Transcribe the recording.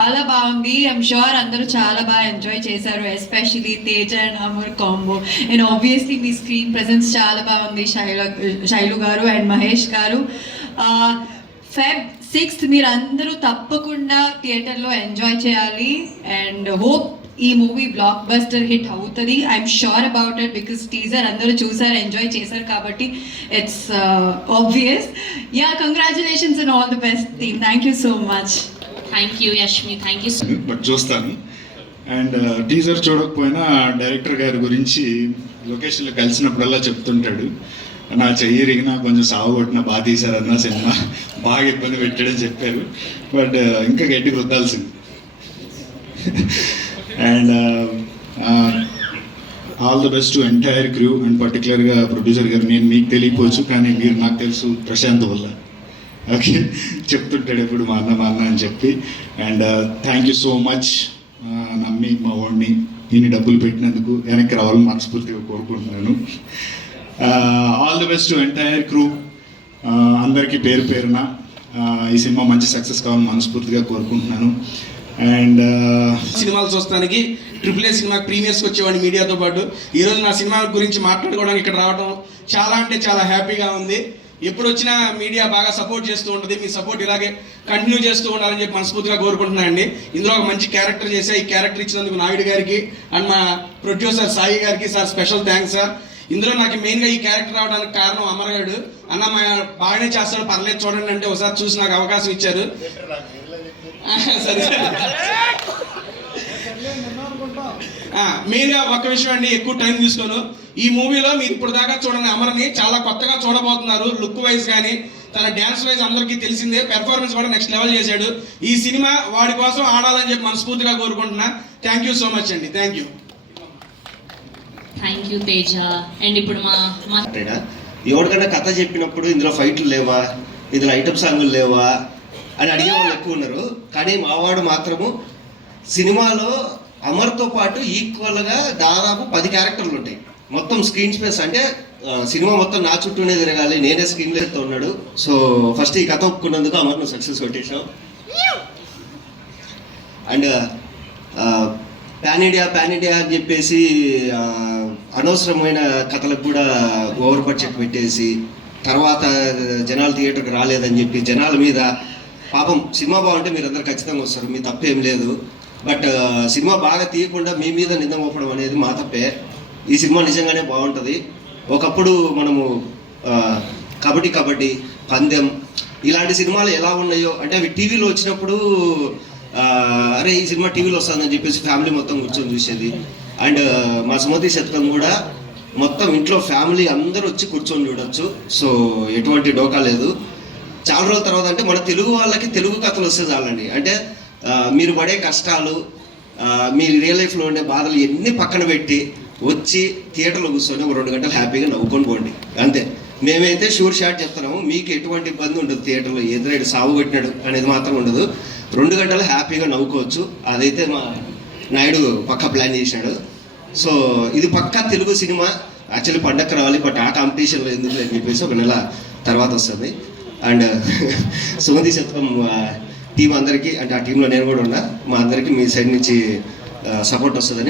చాలా బాగుంది. I'm sure అందరూ చాలా బాగా ఎంజాయ్ చేశారు, especially Teja and Amar combo. And obviously me screen presence చాలా బాగుంది, శైలు గారు అండ్ మహేష్ గారు. ఫెబ్ 6th మీరు అందరూ తప్పకుండా థియేటర్లో ఎంజాయ్ చేయాలి. అండ్ హోప్ ఈ మూవీ బ్లాక్ బస్టర్ హిట్ అవుతుంది. I'm sure about it because teaser అందరూ చూసారు, ఎంజాయ్ చేశారు కాబట్టి it's obvious. Yeah, congratulations and all the best team. Thank you so much. Thank you Yashmi, thank you. But చూస్తాను. And teaser చూడకపోయినా director గారి గురించి లొకేషన్లో కలిసినప్పుడల్లా చెప్తుంటాడు, నా చెయ్యి ఇరిగినా కొంచెం సాగు కొట్టినా బాగా తీశారన్న సినిమా, బాగా ఇబ్బంది పెట్టాడని చెప్పారు. బట్ ఇంకా గట్టి కొట్టాల్సింది. And all the best to entire crew and పర్టికులర్గా ప్రొడ్యూసర్ గారు. నేను మీకు తెలియకపోవచ్చు కానీ మీరు నాకు తెలుసు ప్రశాంత్ వల్ల. ఓకే, చెప్తుంటాడు ఎప్పుడు మా అన్న అని చెప్పి. And thank you so much. నమ్మి మా వాడిని ఇన్ని డబ్బులు పెట్టినందుకు వెనక్కి రావాలని మనస్ఫూర్తిగా కోరుకుంటున్నాను. All the best to entire crew. అందరికీ పేరు పేరున ఈ సినిమా మంచి సక్సెస్ కావాలని మనస్ఫూర్తిగా కోరుకుంటున్నాను. అండ్ సినిమాలు చూస్తానికి AAA సినిమా ప్రీమియర్స్కి వచ్చేవాడిని మీడియాతో పాటు. ఈరోజు నా సినిమా గురించి మాట్లాడుకోవడానికి ఇక్కడ రావడం చాలా అంటే చాలా హ్యాపీగా ఉంది. ఎప్పుడు వచ్చినా మీడియా బాగా సపోర్ట్ చేస్తూ ఉంటుంది. మీ సపోర్ట్ ఇలాగే కంటిన్యూ చేస్తూ ఉండాలని చెప్పి మనస్ఫూర్తిగా కోరుకుంటున్నానండి. ఇందులో ఒక మంచి క్యారెక్టర్ చేసా. ఈ క్యారెక్టర్ ఇచ్చినందుకు నాయుడు గారికి అండ్ మా ప్రొడ్యూసర్ సాయి గారికి సార్ స్పెషల్ థ్యాంక్స్ సార్. ఇందులో నాకు మెయిన్గా ఈ క్యారెక్టర్ రావడానికి కారణం అమర్ గారు. అన్న మా బాగానే చేస్తాడు, పర్లేదు చూడండి అంటే ఒకసారి చూసి నాకు అవకాశం ఇచ్చారు. సరే మెయిన్గా ఒక్క విషయం అండి, ఎక్కువ టైం తీసుకోను. ఈ మూవీలో మీరు ఇప్పుడు దాకా చూడండి అమర్ని చాలా కొత్తగా చూడబోతున్నారు. లుక్ వైజ్ కానీ తన డ్యాన్స్ వైజ్ అందరికీ తెలిసిందే. పెర్ఫార్మెన్స్ కూడా నెక్స్ట్ లెవెల్ చేశాడు. ఈ సినిమా వాడి కోసం ఆడాలని చెప్పి మనస్ఫూర్తిగా కోరుకుంటున్నా. థ్యాంక్ యూ సో మచ్ అండి. Thank you. Thank you Teja. And ఇప్పుడు మా ఎవరికైనా కథ చెప్పినప్పుడు ఇందులో ఫైట్లు లేవా, ఇందులో ఐటమ్ సాంగులు లేవా అని అడిగే వాళ్ళు ఎక్కువ ఉన్నారు. కానీ మావాడు మాత్రము సినిమాలో అమర్తో పాటు ఈక్వల్గా దాదాపు 10 క్యారెక్టర్లు ఉంటాయి. మొత్తం స్క్రీన్ స్పేస్ అంటే సినిమా మొత్తం నా చుట్టూనే తిరగాలి, నేనే స్క్రీన్ లెస్తో ఉన్నాడు. సో ఫస్ట్ ఈ కథ ఒప్పుకున్నందుకు అమర్ను సక్సెస్ కొట్టేశాం. అండ్ పాన్ ఇండియా అని చెప్పేసి అనవసరమైన కథలకు కూడా ఓవర్ బడ్జెట్ పెట్టేసి తర్వాత జనాలు థియేటర్కి రాలేదని చెప్పి జనాల మీద పాపం సినిమా బాగుంటే మీరందరూ ఖచ్చితంగా వస్తారు, మీ తప్పేం లేదు. బట్ సినిమా బాగా తీయకుండా మీ మీద నింద మోపడం అనేది మా తప్పే. ఈ సినిమా నిజంగానే బాగుంటుంది. ఒకప్పుడు మనము కబడ్డీ పందెం ఇలాంటి సినిమాలు ఎలా ఉన్నాయో అంటే అవి టీవీలో వచ్చినప్పుడు అరే ఈ సినిమా టీవీలో వస్తుందని చెప్పేసి ఫ్యామిలీ మొత్తం కూర్చొని చూసేది. అండ్ మా సుమతి శతకం కూడా మొత్తం ఇంట్లో ఫ్యామిలీ అందరూ వచ్చి కూర్చొని చూడొచ్చు. సో ఎటువంటి డోకా లేదు. చాలా రోజుల తర్వాత అంటే మన తెలుగు వాళ్ళకి తెలుగు కథలు వస్తే చాలండి. అంటే మీరు పడే కష్టాలు, మీ రియల్ లైఫ్లో ఉండే బాధలు ఎన్ని పక్కన పెట్టి వచ్చి థియేటర్లో కూర్చొని ఒక 2 గంటలు హ్యాపీగా నవ్వుకొని పోండి అంతే. మేమైతే షూర్ షాట్ చెప్తున్నాము, మీకు ఎటువంటి ఇబ్బంది ఉండదు. థియేటర్లో ఎదురైడు సాగు కొట్టినాడు అనేది మాత్రం ఉండదు. 2 గంటలు హ్యాపీగా నవ్వుకోవచ్చు. అదైతే మా నాయుడు పక్కా ప్లాన్ చేసినాడు. సో ఇది పక్కా తెలుగు సినిమా. యాక్చువల్లీ పండగ రావాలి, బట్ ఆ కాంపిటీషన్లో ఎందుకు అని చెప్పేసి ఒక నెల తర్వాత వస్తుంది. అండ్ సుమతి శతకం టీం అందరికీ, అంటే ఆ టీంలో నేను కూడా ఉన్నా, మా అందరికీ మీ సైడ్ నుంచి సపోర్ట్ వస్తుందని